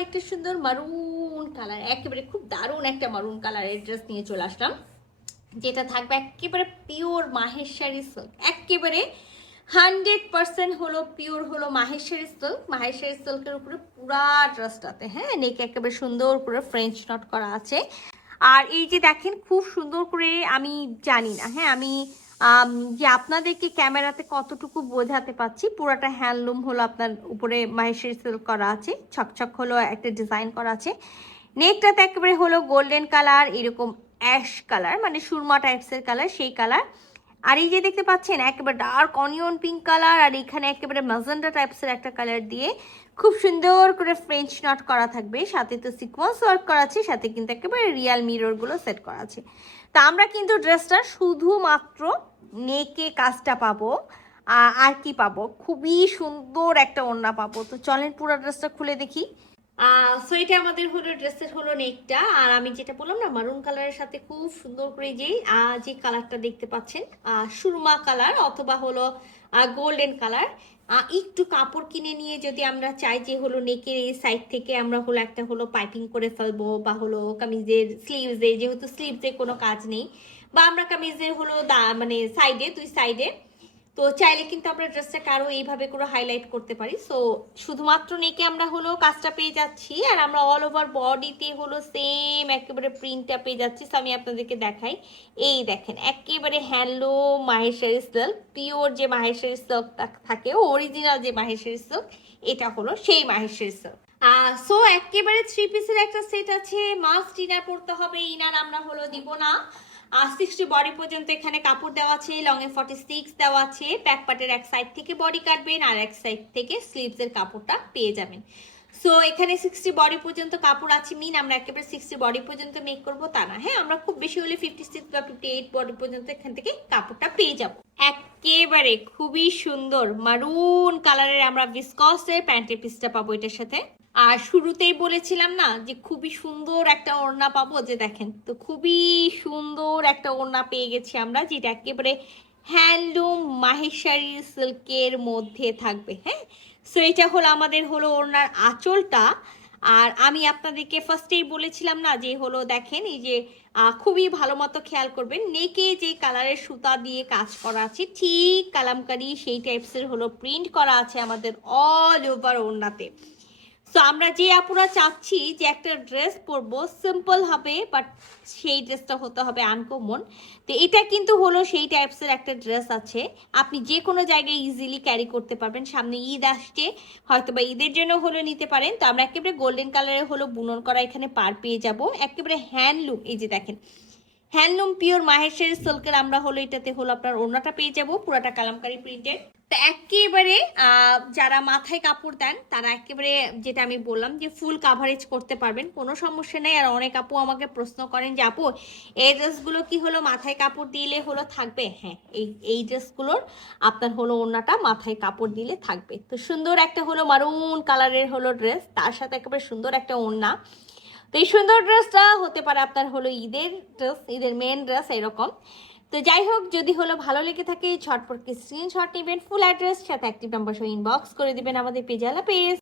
আরেকটা সুন্দর মারুন কালার, একেবারে খুব দারুণ একটা মারুন কালারের ড্রেস নিয়ে চলে আসলাম, যেটা থাকবে একেবারে পিওর মাহেশ্বরী সিল্ক, একেবারে 100% হলো পিওর হলো মাহেশ্বরী সিল্ক। মাহেশ্বরী সিল্কের উপরে পুরা ড্রেসটাতে হ্যাঁ নেক একেবারে সুন্দর করে ফ্রেঞ্চ নট করা আছে। আর এই যে দেখেন খুব সুন্দর করে, আমি জানি না হ্যাঁ আমি যে আপনাদেরকে ক্যামেরাতে কতটুকু বোঝাতে পাচ্ছি, পুরাটা হ্যান্ডলুম হলো আপনার উপরে মাহেশ্বরী সিল্ক করা আছে, ছকছক হলো একটা ডিজাইন করা আছে। নেকটাতে একেবারে হলো গোল্ডেন কালার, এরকম অ্যাশ কালার মানে সুরমা টাইপসের কালার, সেই কালার। আর এই যে দেখতে পাচ্ছেন একেবারে ডার্ক অনিয়ন পিঙ্ক কালার, আর এখানে একেবারে ম্যাজেন্টা টাইপসের একটা কালার দিয়ে খুব সুন্দর করে ফ্রেঞ্চ নট করা থাকবে, সাথে তো সিকোয়েন্স ওয়ার্ক করা আছে, সাথে কিন্তু একেবারে রিয়াল মিররগুলো সেট করা আছে। তা আমরা কিন্তু ড্রেসটা শুধুমাত্র নেকে কাজটা পাবো, আর কি পাবো, খুবই সুন্দর একটা ওড়না পাবো। তো চলেন পুরো ড্রেসটা খুলে দেখি। সো এটা আমাদের হলো ড্রেসের হলো নেকটা, আর আমি যেটা বললাম না মারুন কালারের সাথে খুব সুন্দর করে যে কালারটা দেখতে পাচ্ছেন সুরমা কালার অথবা হলো গোল্ডেন কালার, একটু কাপড় কিনে নিয়ে যদি আমরা চাই যে হলো নেকের এই সাইড থেকে আমরা হলো একটা হলো পাইপিং করে ফেলবো, বা হলো কামিজের স্লিভসে, যেহেতু স্লিভসে কোনো কাজ নেই, বা আমরা কামিজের হলো মানে সাইডে দুই সাইডে, তো চাইলে কিন্তু আমরা ড্রেসটাকে আরো এইভাবে করে হাইলাইট করতে পারি। সো শুধুমাত্র নেকে আমরা হলো কাজটা পেয়ে যাচ্ছি, আর আমরা অল ওভার বডিতে হলো সেম একেবারে প্রিন্টটা পেয়ে যাচ্ছি। সো আমি আপনাদেরকে দেখাই, এই দেখেন একেবারে হ্যান্ডলুম মাহেশ্বরী সিল্ক, পিওর যে মাহেশ্বরী সিল্ক থাকে, অরিজিনাল যে মাহেশ্বরী সিল্ক, এটা হলো সেই মাহেশ্বরী সিল্ক। সো একেবারে 3 পিসের একটা সেট আছে, মাস্ট ইনার পড়তে হবে, ইনার আমরা হলো দিব না। 60 বডি পর্যন্ত এখানে কাপড় দেওয়া আছে, লং এ 46 দেওয়া আছে, ব্যাক পার্টের এক সাইড থেকে বডি কাটবেন আর এক সাইড থেকে স্লিভস এর কাপড়টা পেয়ে যাবেন। সো এখানে 60 বডি পর্যন্ত কাপড় আছে, মিন আমরা একেবারে 60 বডি পর্যন্ত মেক করব তা না, হ্যাঁ আমরা খুব বেশি হলে 56 বা 58 বডি পর্যন্ত এখান থেকে কাপড়টা পেয়ে যাব। একেবারে খুবই সুন্দর মারুন কালারের আমরা ভিসকসের প্যান্টের পিসটা পাবো এটার সাথে। আর শুরুতেই বলেছিলাম না যে খুবই সুন্দর একটা ওড়না পাবো, যে দেখেন তো খুবই সুন্দর একটা ওড়না পেয়ে গেছি আমরা, যেটা একেবারে হ্যান্ডলুম মাহেশ্বরী সিল্কের মধ্যে থাকবে। হ্যাঁ সো এটা হলো আমাদের হলো ওড়নার আঁচলটা। আর আমি আপনাদেরকে ফার্স্টেই বলেছিলাম না যে হলো দেখেন এই যে খুবই ভালো মতো খেয়াল করবেন, নেকে যে কালারের সুতা দিয়ে কাজ করা আছে ঠিক কালামকারি সেই টাইপসের হলো প্রিন্ট করা আছে আমাদের অল ওভার ওড়নাতে। সো আমরা যে আপুরা চাচ্ছি যে একটা ড্রেস পরবো সিম্পল হবে, বাট সেই ড্রেসটা হতে হবে আনকমন, তো এটা কিন্তু হলো সেই টাইপসের একটা ড্রেস আছে, আপনি যে কোনো জায়গায় ইজিলি ক্যারি করতে পারবেন। সামনে ঈদ আসছে, হয়তো বা ঈদের জন্য হলো নিতে পারেন। তো আমরা একেবারে গোল্ডেন কালারের হলো বুনন করা এখানে পার পেয়ে যাব, একেবারে হ্যান্ডলুম, এই যে দেখেন হ্যান্ডলুম পিওর মাহেশ্বরী সিল্কের আমরা হলো এটাতে হলো আপনার ওড়নাটা পেয়ে যাব পুরাটা কালামকারী প্রিন্টের। তো একেবারে যারা মাথায় কাপড় দেন তারা একেবারে যেটা আমি বললাম যে ফুল কাভারেজ করতে পারবেন, কোনো সমস্যা নেই। আর অনেক আপু আমাকে প্রশ্ন করেন যে আপু এই ড্রেসগুলো কি হলো মাথায় কাপড় দিলে হলো থাকবে? হ্যাঁ এই ড্রেসগুলোর আপনার হলো ওড়নাটা মাথায় কাপড় দিলে থাকবে। তো সুন্দর একটা হলো মারুন কালারের হলো ড্রেস, তার সাথে একেবারে সুন্দর একটা ওড়না। তো এই সুন্দর ড্রেসটা হতে পারে আপনার হলো ঈদের ড্রেস, ঈদের মেন ড্রেস এরকম। তো যাই হোক, যদি হলো ভালো লেগে থাকে ঝটপট স্ক্রিনশট নেবেন, ফুল অ্যাড্রেস সাথে অ্যাক্টিভ নাম্বার সহ ইনবক্স করে দিবেন আমাদের পেজ। আল্লাহ হাফেজ।